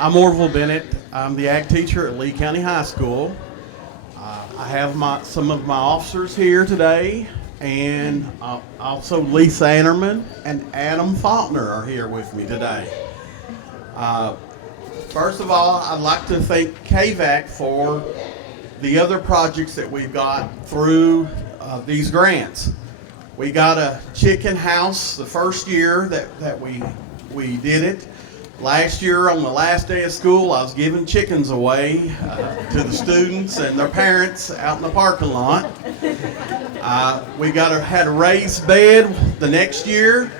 I'm Orville Bennett. I'm the ag teacher at Lee County High School. I have some of my officers here today, and also Leisa Ammerman and Adam Faulkner are here with me today. First of all, I'd like to thank KVAC for the other projects that we've got through these grants. We got a chicken house the first year that we did it. Last year, on the last day of school, I was giving chickens away to the students and their parents out in the parking lot. We had a raised bed the next year,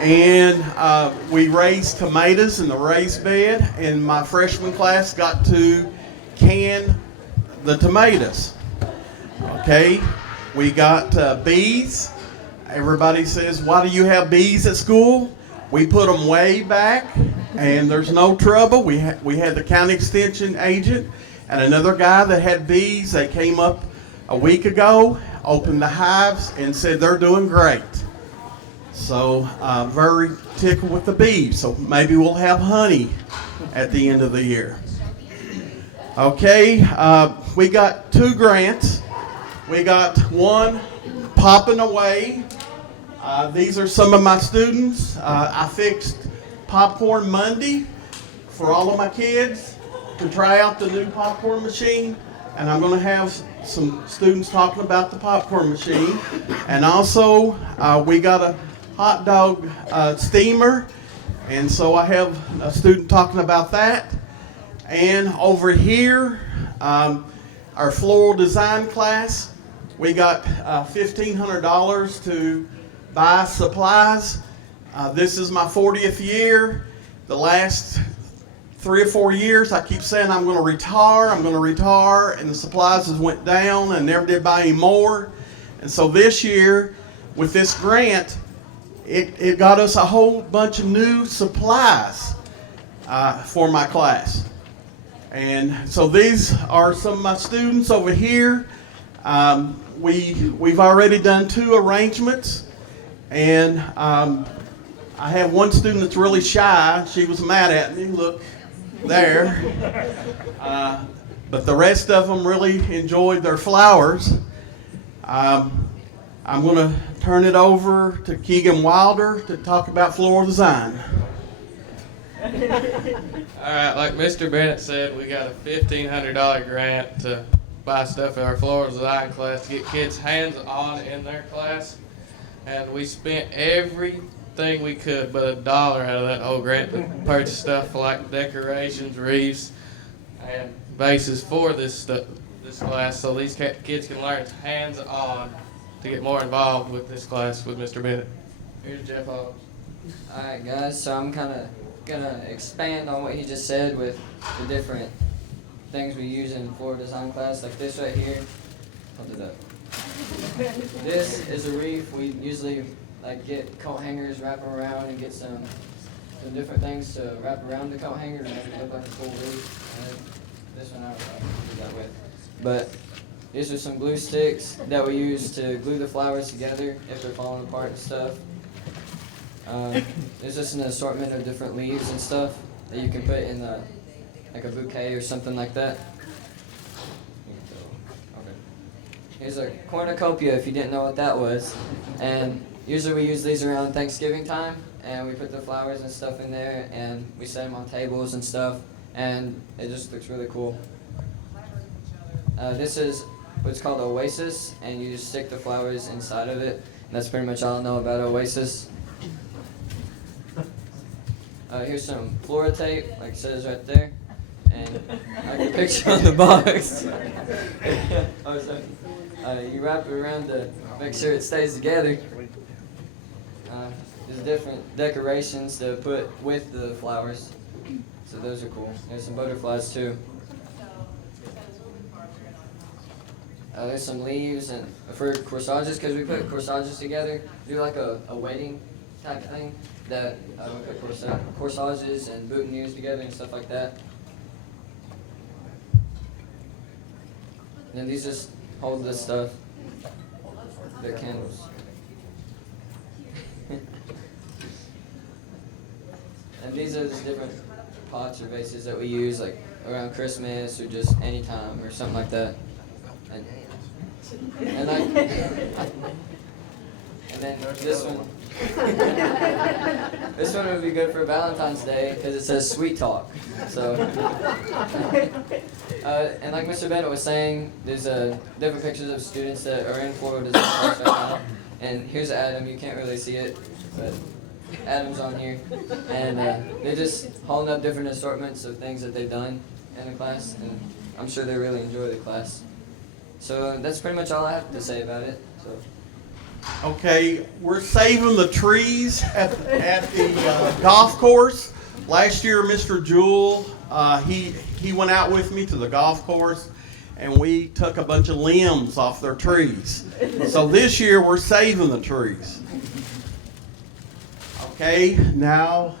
and we raised tomatoes in the raised bed, and my freshman class got to can the tomatoes. Okay, we got bees. Everybody says, why do you have bees at school? We put them way back, and there's no trouble. We had the county extension agent and another guy that had bees. They came up a week ago, opened the hives, and said they're doing great. So very tickled with the bees. So maybe we'll have honey at the end of the year. Okay, we got 2 grants. We got one popping away. These are some of my students. I fixed popcorn Monday for all of my kids to try out the new popcorn machine, and I'm going to have some students talking about the popcorn machine. And also, we got a hot dog steamer, and so I have a student talking about that. And over here, our floral design class, we got $1,500 to buy supplies. This is my 40th year. The last 3 or 4 years, I keep saying I'm going to retire, and the supplies has went down and never did buy any more. And so this year, with this grant, it got us a whole bunch of new supplies for my class. And so these are some of my students over here. We've already done 2 arrangements. And I have one student that's really shy. She was mad at me. Look there. But the rest of them really enjoyed their flowers. I'm going to turn it over to Keegan Wilder to talk about floral design. All right, like Mr. Bennett said, we got a $1,500 grant to buy stuff in our floral design class to get kids hands-on in their class. And we spent everything we could but $1 out of that whole grant to purchase stuff like decorations, wreaths, and bases for this class, so these kids can learn hands-on to get more involved with this class with Mr. Bennett. Here's Jeff Holmes. Alright guys, so I'm kind of going to expand on what he just said with the different things we use in floral design class, like this right here. Hold it up. This is a wreath. We usually get coat hangers, wrap them around, and get some different things to wrap around the coat hanger to make it look like a full wreath. And this one I don't know what to do that with. But these are some glue sticks that we use to glue the flowers together if they're falling apart and stuff. There's just an assortment of different leaves and stuff that you can put in like a bouquet or something like that. Here's a cornucopia if you didn't know what that was. And usually we use these around Thanksgiving time, and we put the flowers and stuff in there, and we set them on tables and stuff, and it just looks really cool. This is what's called Oasis, and you just stick the flowers inside of it. And that's pretty much all I know about Oasis. Here's some flora tape, like it says right there. And I can picture on the box. Oh, sorry. You wrap it around to make sure it stays together. There's different decorations to put with the flowers, so those are cool. There's some butterflies too. There's some leaves and for corsages, because we put corsages together, do like a wedding type thing that we put corsages and boutonnieres together and stuff like that. And then these just hold this stuff. They're candles. And these are just different pots or vases that we use like around Christmas or just any time or something like that. And like, and then this one. This one would be good for Valentine's Day because it says sweet talk. So, and like Mr. Bennett was saying, there's different pictures of students that are in Florida design class right now. And here's Adam. You can't really see it, but Adam's on here. And they're just holding up different assortments of things that they've done in the class, and I'm sure they really enjoy the class. So that's pretty much all I have to say about it. So. Okay, we're saving the trees at the golf course. Last year, Mr. Jewell, he went out with me to the golf course, and we took a bunch of limbs off their trees. So this year, we're saving the trees. Okay, now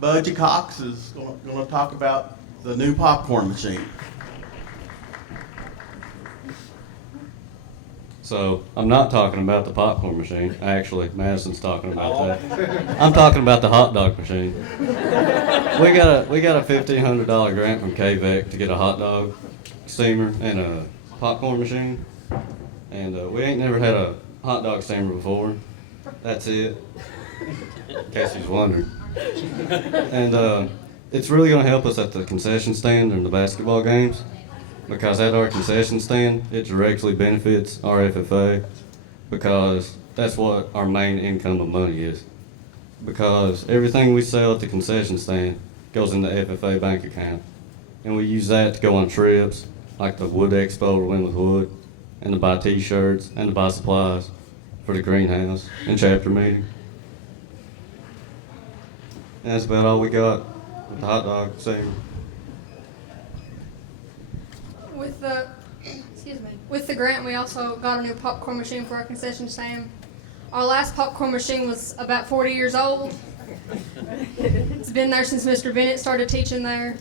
Budgie Cox is going to talk about the new popcorn machine. So I'm not talking about the popcorn machine. Actually, Madison's talking about that. I'm talking about the hot dog machine. We got a $1,500 grant from KVEC to get a hot dog steamer and a popcorn machine, and we ain't never had a hot dog steamer before. That's it. In case you was wondering. And it's really gonna help us at the concession stand during the basketball games. Because at our concession stand, it directly benefits our FFA because that's what our main income of money is. Because everything we sell at the concession stand goes in the FFA bank account. And we use that to go on trips, like the Wood Expo to Win with Wood, and to buy t-shirts and to buy supplies for the greenhouse and chapter meeting. And that's about all we got with the hot dog steamer. With the grant, we also got a new popcorn machine for our concession stand. Our last popcorn machine was about 40 years old. It's been there since Mr. Bennett started teaching there.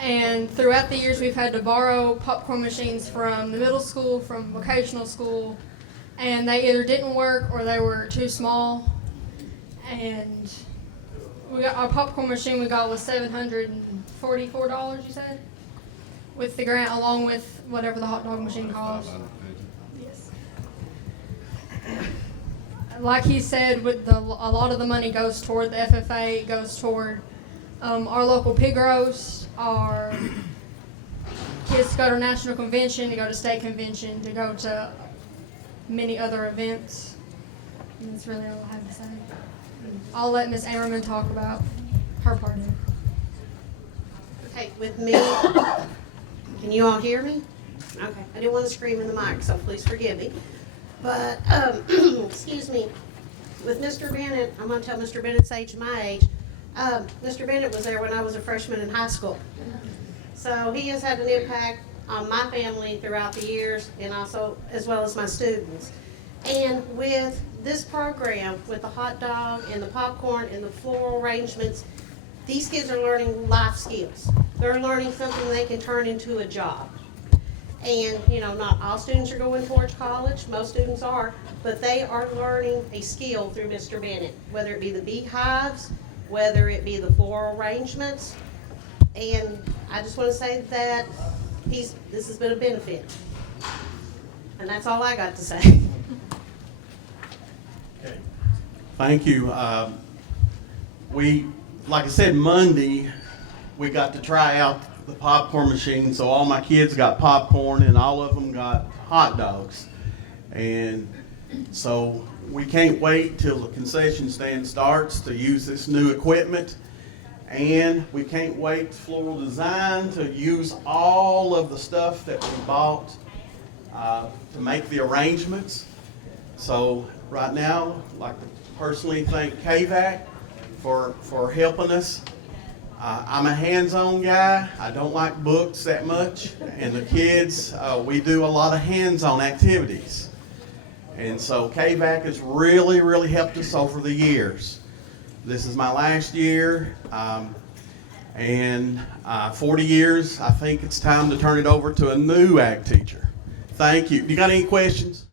And throughout the years, we've had to borrow popcorn machines from the middle school, from vocational school, and they either didn't work or they were too small. And we got our popcorn machine we got was $744, you said? With the grant, along with whatever the hot dog machine cost. Yes. Like he said, a lot of the money goes toward the FFA. It goes toward our local pig roast, our kids to go to national convention, to go to state convention, to go to many other events. And that's really all I have to say. I'll let Ms. Ammerman talk about her part of it. Okay, with me. Can you all hear me? Okay, I didn't want to scream in the mic, so please forgive me. But, excuse me, with Mr. Bennett, I'm going to tell Mr. Bennett's age, my age. Mr. Bennett was there when I was a freshman in high school. So he has had an impact on my family throughout the years, and also as well as my students. And with this program, with the hot dog and the popcorn and the floral arrangements, these kids are learning life skills. They're learning something they can turn into a job. And, you know, not all students are going towards college. Most students are. But they are learning a skill through Mr. Bennett, whether it be the beehives, whether it be the floral arrangements. And I just want to say that this has been a benefit. And that's all I got to say. Okay. Thank you. Like I said, Monday, we got to try out the popcorn machine, so all my kids got popcorn and all of them got hot dogs. And so we can't wait till the concession stand starts to use this new equipment. And we can't wait for Floral Design to use all of the stuff that we bought to make the arrangements. So right now, I'd like to personally thank KVAC for helping us. I'm a hands-on guy. I don't like books that much. And the kids, we do a lot of hands-on activities. And so KVAC has really, really helped us over the years. This is my last year. And 40 years, I think it's time to turn it over to a new ag teacher. Thank you. You got any questions?